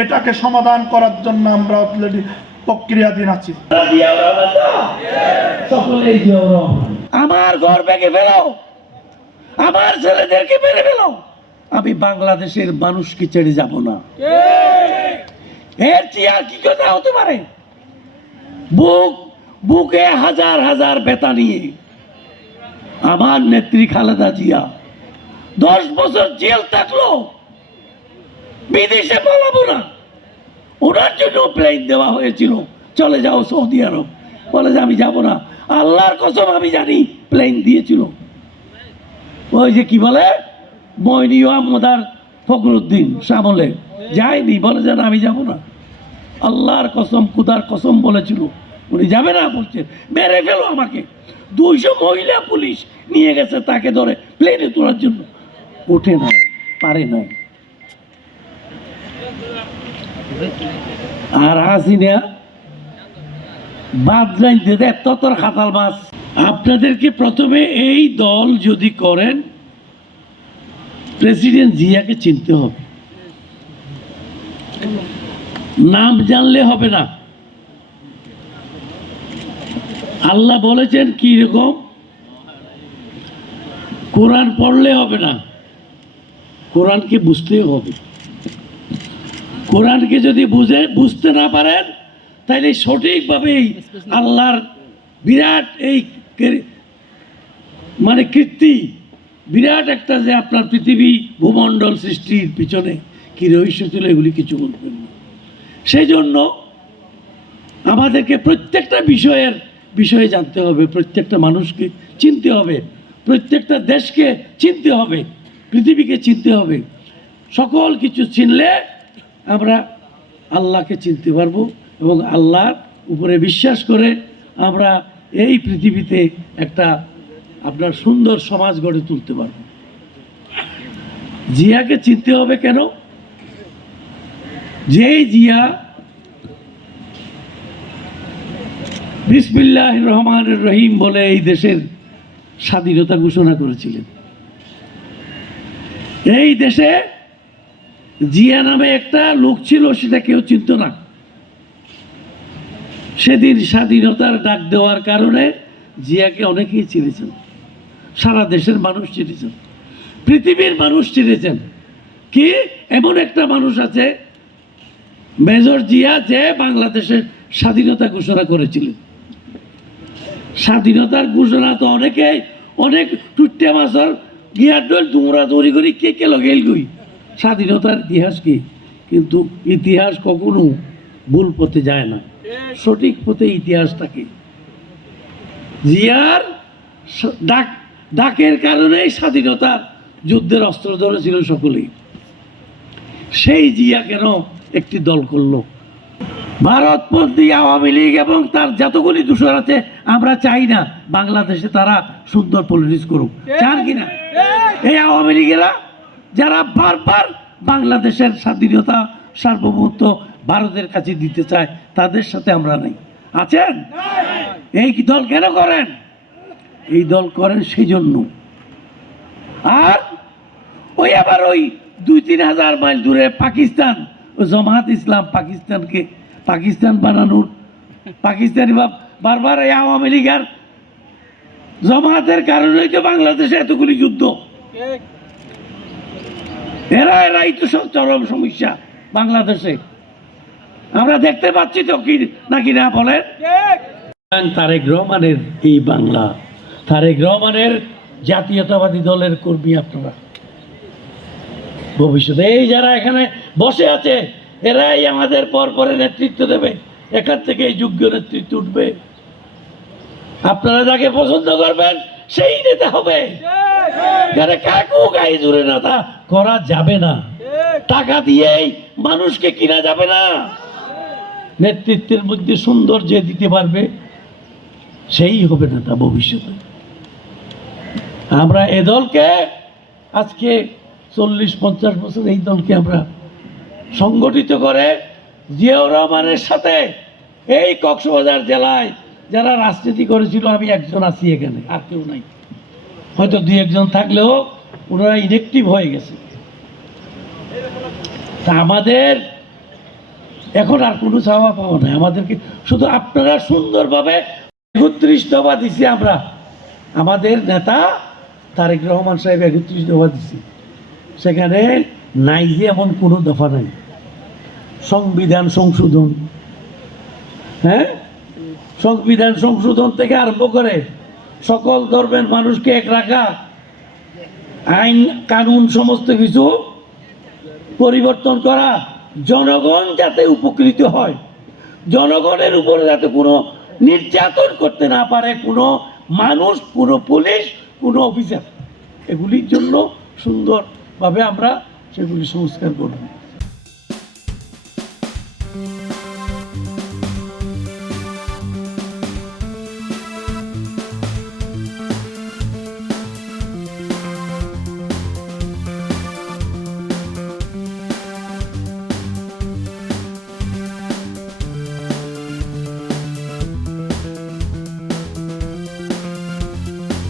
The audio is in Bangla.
এটাকে সমাধান করার জন্য আমরা অলরেডি প্রক্রিয়াধীন আছি। আমার ঘর ভেঙে ফেলো, আমার ছেলেদেরকে মেরে ফেলো, আমি বাংলাদেশের মানুষকে ছেড়ে যাব না। এর চেয়ে আর কি কথা হতে পারে? বুকে হাজার হাজার ব্যথা নিয়ে আমার নেত্রী খালেদা জিয়া 10 বছর জেল থাকলো, বিদেশে পালাবো না, ওনার জন্য প্লেন দেওয়া হয়েছিল, চলে যাও সৌদি আরব। বলে যে আমি যাব না। আল্লাহর কসম আমি জানি প্লেন দিয়েছিল ওই যে কি বলে মইনি আহমদ আর ফখরুদ্দিন সামলে, যায়নি, বলে যে না আমি যাব না। আল্লাহর কসম খুদার কসম বলেছিল উনি যাবে না, বলছেন মেরে ফেলো আমাকে। 200 মহিলা পুলিশ নিয়ে গেছে তাকে ধরে প্লেনে তোলার জন্য, ওঠে নাই, পারে নাই। আর হাসিনা বাদ রাইতে দেয় ততর খাতাল মাছ। আপনাদেরকে প্রথমে এই দল যদি করেন, প্রেসিডেন্ট জিয়াকে চিনতে হবে, নাম জানলে হবে না। আল্লাহ বলেছেন কি রকম, কোরআন পড়লে হবে না, কোরআনকে বুঝতেই হবে। কোরআনকে যদি বুঝতে না পারেন তাহলে সঠিকভাবেই আল্লাহর বিরাট এই মানে কীর্তি, বিরাট একটা যে আপনার পৃথিবী ভূমণ্ডল সৃষ্টির পিছনে কি রহস্য ছিল এগুলি কিছু বলবেন না। সেই জন্য আমাদেরকে প্রত্যেকটা বিষয়ে জানতে হবে, প্রত্যেকটা মানুষকে চিনতে হবে, প্রত্যেকটা দেশকে চিনতে হবে, পৃথিবীকে চিনতে হবে। সকল কিছু চিনলে আমরা আল্লাহকে চিনতে পারবো এবং আল্লাহর উপরে বিশ্বাস করে আমরা এই পৃথিবীতে একটা আপনার সুন্দর সমাজ গড়ে তুলতে পারবো। জিয়াকে চিনতে হবে কেন? যেই জিয়া বিসমিল্লাহির রহমানির রহিম বলে এই দেশের স্বাধীনতা ঘোষণা করেছিলেন, এই দেশে জিয়া নামে একটা লোক ছিল, সেটা কেউ চিনত না। সেদিন স্বাধীনতার ডাক দেওয়ার কারণে জিয়াকে অনেকেই চিনেছেন, সারা দেশের মানুষ চিনেছেন, পৃথিবীর মানুষ চিনেছেন। কি এমন একটা মানুষ আছে মেজর জিয়া, যে বাংলাদেশের স্বাধীনতা ঘোষণা করেছিলেন। স্বাধীনতার ঘোষণা তো অনেকেই অনেক টুট্টে মাছর গিয়ার ডোল দুমরা দৌড়ি করি কে লগেল গই, স্বাধীনতার ইতিহাস কি? কিন্তু ইতিহাস কখনো ভুল পথে যায় না, সঠিক পথে ইতিহাস থাকে। জিয়ার ডাকের কারণেই স্বাধীনতার যুদ্ধের অস্ত্র ধরেছিল সকলেই। সেই জিয়া কেন একটি দল করলো? ভারতপন্থী আওয়ামী লীগ এবং তার যতগুলি দূষণ আছে, আমরা চাই না বাংলাদেশে তারা সুন্দর পলিটিক্স করুক। চান কিনা? এই আওয়ামী লীগেরা যারা বারবার বাংলাদেশের স্বাধীনতা সার্বভৌমত্ব ভারতের কাছে দিতে চায়, তাদের সাথে আমরা নাই। আছেন? এই দল কেন করেন? এই দল করেন সেই জন্য। আর ওই আবার ওই 2-3 হাজার মাইল দূরে পাকিস্তান, জামাত ইসলাম পাকিস্তানকে পাকিস্তান বানানোর, পাকিস্তানি বারবার এই আওয়ামী লীগ আর জামাতের কারণেই তো বাংলাদেশে এতগুলি যুদ্ধ। এরাই তো সব চরম সমস্যা বাংলাদেশে, আমরা দেখতে পাচ্ছি তো কি নাকি না বলেন? তারেক রহমানের এই বাংলা, তারেক রহমানের জাতীয়তাবাদী দলের কর্মী আপনারা। ভবিষ্যতে এই যারা এখানে বসে আছে, এরাই আমাদের পরে নেতৃত্ব দেবে, এখান থেকে এই যোগ্য নেতৃত্ব উঠবে। আপনারা যাকে পছন্দ করবেন সেই নেতা হবে। কাকু গায়ে জুড়ে না তা করা যাবে না, টাকা দিয়েই মানুষকে কিনা যাবে না। নেতৃত্বের মধ্যে সৌন্দর্য দিতে পারবে সেই হবে নেতা ভবিষ্যতে। আমরা এ দলকে আজকে 40-50 বছর এই দলকে আমরা সংগঠিত করে জিয়াউর রহমানের সাথে এই কক্সবাজার জেলায় যারা রাজনীতি করেছিল, আমি একজন আছি এখানে, আর কেউ নাই। হয়তো 2-1 জন থাকলেও ওনারা ইনেকটিভ হয়ে গেছে। তা আমাদের এখন আর কোনো চাওয়া পাওয়া নাই, আমাদেরকে শুধু আপনারা সুন্দরভাবে 31 দফা দিছি আমরা, আমাদের নেতা তারেক রহমান সাহেব 31 দফা দিছি, সেখানে নাই যে এমন কোনো দফা নাই। সংবিধান সংশোধন, হ্যাঁ, সংবিধান সংশোধন থেকে আরম্ভ করে সকল ধর্মের মানুষকে এক রাখা, আইন কানুন সমস্ত কিছু পরিবর্তন করা, জনগণ যাতে উপকৃত হয়, জনগণের উপরে যাতে কোনো নির্যাতন করতে না পারে কোনো মানুষ, কোনো পুলিশ, কোনো অফিসার, এগুলির জন্য সুন্দরভাবে আমরা সেগুলি সংস্কার করব।